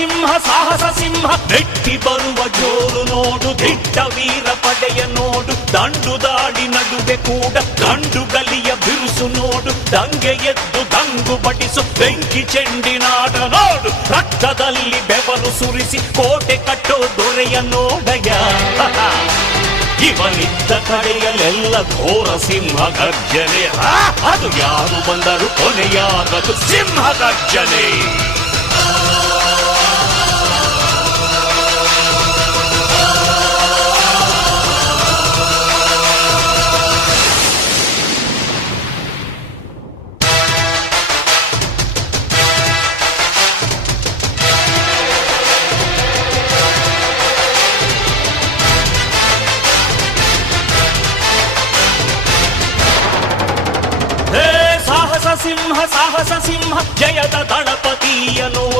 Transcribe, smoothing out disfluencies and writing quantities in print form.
ಸಿಂಹ ಸಾಹಸ ಸಿಂಹ ನೆಟ್ಟಿ ಬರುವ ಜೋರು ನೋಡು ದಿಟ್ಟ ವೀರ ಪಡೆಯ ನೋಡು ದಂಡು ದಾಡಿ ನಡುವೆ ಕೂಡ ಗಂಡು ಗಲಿಯ ಬಿರುಸು ನೋಡು ದಂಗೆ ಎದ್ದು ದಂಗು ಬಡಿಸು ಬೆಂಕಿ ಚೆಂಡಿನಾಟ ನೋಡು ರಕ್ತದಲ್ಲಿ ಬೆವರು ಸುರಿಸಿ ಕೋಟೆ ಕಟ್ಟೋ ದೊರೆಯ ನೋಡಯ ಇವನಿದ್ದ ಕಡೆಯಲ್ಲೆಲ್ಲ ಘೋರ ಸಿಂಹ ಗರ್ಜನೆ ಅದು ಯಾರು ಬಂದರು ಕೊನೆಯಾಗದು ಸಿಂಹ ಗರ್ಜನೆ ಸಾಹಸ ಸಿಂಹ ಜಯದ ದಳಪತಿಯ ನೋಡು